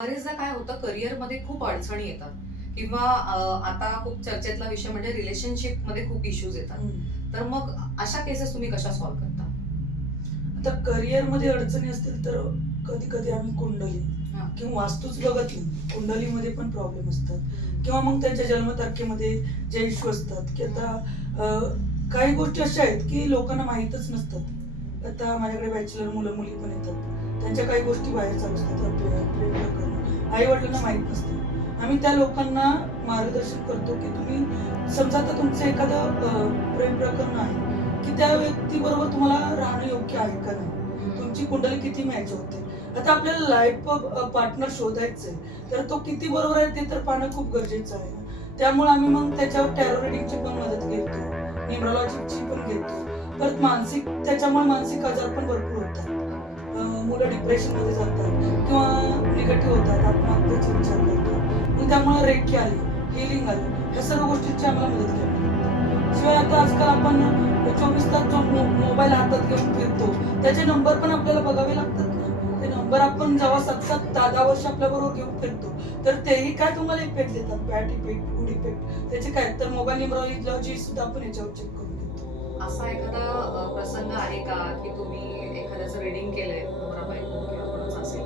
बरेचदा काय होतं करिअरमध्ये खूप अडचणी येतात किंवा आता खूप चर्चेतला विषय म्हणजे रिलेशनशिप मध्ये खूप इश्यूज येतात. तर मग अशा केसेस तुम्ही कशा सॉल्व्ह करता? आता करिअरमध्ये अडचणी असतील तर कधी-कधी आम्ही कुंडली हां. किंवा वास्तूच बघत नाही. कुंडलीमध्ये पण प्रॉब्लेम असतात हं. किंवा मग त्यांच्या जन्मतारखेमध्ये जे इश्यू असतात, की आता काही गोष्टी अशा आहेत की लोकांना माहीतच नसतात. आता माझ्याकडे बॅचलर मुलं-मुली पण येतात. त्यांच्या काही गोष्टी बाहेर चालू असतात. अफेअर, प्रेम प्रकरण आई-वडिलांना माहीत नसतं. आम्ही त्या लोकांना मार्गदर्शन करतो, की तुम्ही समजा आता तुमचं एखादं प्रेम प्रकरण आहे. की त्या व्यक्तीबरोबर तुम्हाला राहणं योग्य आहे का नाही? तुमची कुंडली किती मॅच होते? आता आपल्याला लाईफ पार्टनर शोधायचं आहे, तर तो किती बरोबर आहे ते तर पाहणं खूप गरजेचं आहे ना. त्यामुळे आम्ही मग त्याच्यावर टॅरो रिडिंगची पण मदत घेतो, न्यूमरोलॉजीची पण घेतो. परत त्याच्यामुळे मानसिक आजार पण भरपूर होतात. मुलं डिप्रेशनमध्ये जातात किंवा निगेटिव्ह होतात, आत्महत्येचे विचार करतात. मग त्यामुळे रेकी आली, हीलिंग आली, ह्या सर्व गोष्टींची आम्हाला मदत घ्यावी लागते. शिवाय आता आजकाल आपण 24 तास जो मोबाईल हातात घेऊन फिरतो, त्याचे नंबर पण आपल्याला बघावे लागतात ना. ते नंबर आपण जेव्हा 7-7, 10-10 वर्ष आपल्याबरोबर घेऊन फिरतो, तर तेही काय तुम्हाला इफेक्ट देतात, बॅड इफेक्ट, गुड इफेक्ट त्याचे काय? तर मोबाईल न्यूमरोलॉजी सुद्धा आपण याच्यावर चेक करून घेतो. असा एखादा प्रसंग आहे का की तुम्ही एखाद्याचं रीडिंग केलंय, नवरा बायको किंवा कोणाचं असेल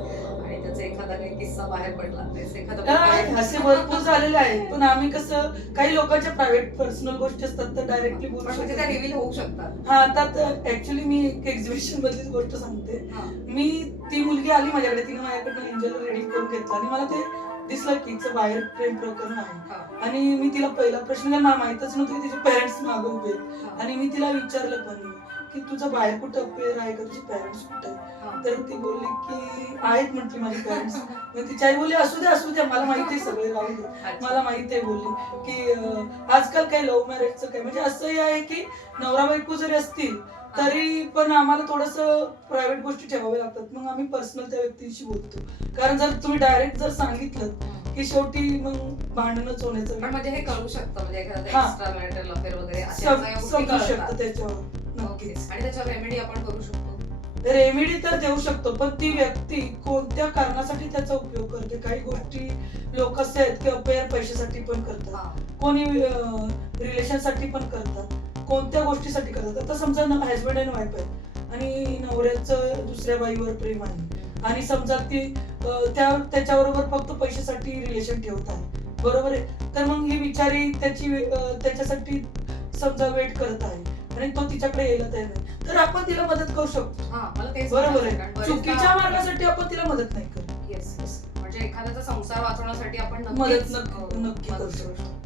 आणि त्याचा एखादा काही किस्सा बाहेर पडला, त्याचं एखादं असे भरपूर झालेले आहेत. पण आम्ही कसं काही लोकांच्या प्रायव्हेट पर्सनल गोष्टी असतात तर डायरेक्टली बोलू पण म्हणजे शकत त्या नाही. रिव्हील होऊ शकतात. हां, आता तर ॲक्चुअली मी एक एक्झिबिशन मधलीच गोष्ट सांगते. हां. मी ती मुलगी आली माझ्याकडे, तिने माझ्याकडनं एंजल रीडिंग करून घेतलं आणि मला ते दिसलं की हिचं बाहेर प्रेम प्रकरण आहे. हां. आणि मी तिला पहिला प्रश्न केला, मला माहीतच नव्हतं की तिचे पेरेंट्स मागे उभे आहेत. हां. आणि मी तिला विचारलं पण की तुझं बाहेर कुठं अफेअर आहे का? तुझे पेरेंट्स कुठे आहेत? हां. तर ती बोलली की आहेत म्हटली माझे पेरेंट्स. मग तिची आई बोलली, "असू द्या, असू द्या. मला माहिती आहे सगळे राहू दे. अच्छा. मला माहिती आहे," बोलली, की आजकाल काय लव्ह मॅरेजचं काय म्हणजे असंही आहे की नवरा-बायको जरी असतील, हां. तरी पण आम्हाला थोडंसं प्रायव्हेट गोष्टी ठेवाव्या लागतात. मग आम्ही पर्सनल त्या व्यक्तीशी बोलतो. कारण जर तुम्ही डायरेक्ट जर सांगितलंत, की शेवटी मग भांडणच होण्याचा पण म्हणजे हे कळू शकतं म्हणजे एखादा हां. एक्स्ट्रा मॅरिटल अफेअर वगैरे अशा या गोष्टी समजू शकतं कळतात. त्याच्यावर. ओके. नक्कीच. आणि त्याच्यावर रेमेडी आपण करू शकतो. रेमेडी तर देऊ शकतो, पण ती व्यक्ती कोणत्या कारणासाठी त्याचा उपयोग करते. काही गोष्टी लोक असे आहेत, की अफेअर पैशासाठी पण करतात. हां. कोणी रिलेशनसाठी पण करतात. कोणत्या गोष्टीसाठी करतात. आता समजा हसबंड अँड वाईफ आहे आणि नवऱ्याचं दुसऱ्या बाईवर प्रेम आहे आणि समजा ती त्याच्याबरोबर फक्त पैशासाठी रिलेशन ठेवत आहे. बरोबर आहे? तर मग ही बिचारी त्याच्यासाठी समजा वेट करत आहे आणि तो तिच्याकडे यायला तयार नाही. तर आपण तिला मदत करू शकतो. हां, मला तेच बरोबर म्हणायचंय आहे. कारण बरेचदा चुकीच्या मार्गासाठी आपण तिला मदत नाही करत. Yes, yes. म्हणजे एखाद्याचा संसार वाचवण्यासाठी आपण मदत नक्कीच नक्की मदत करू करू शकतो. शकतो.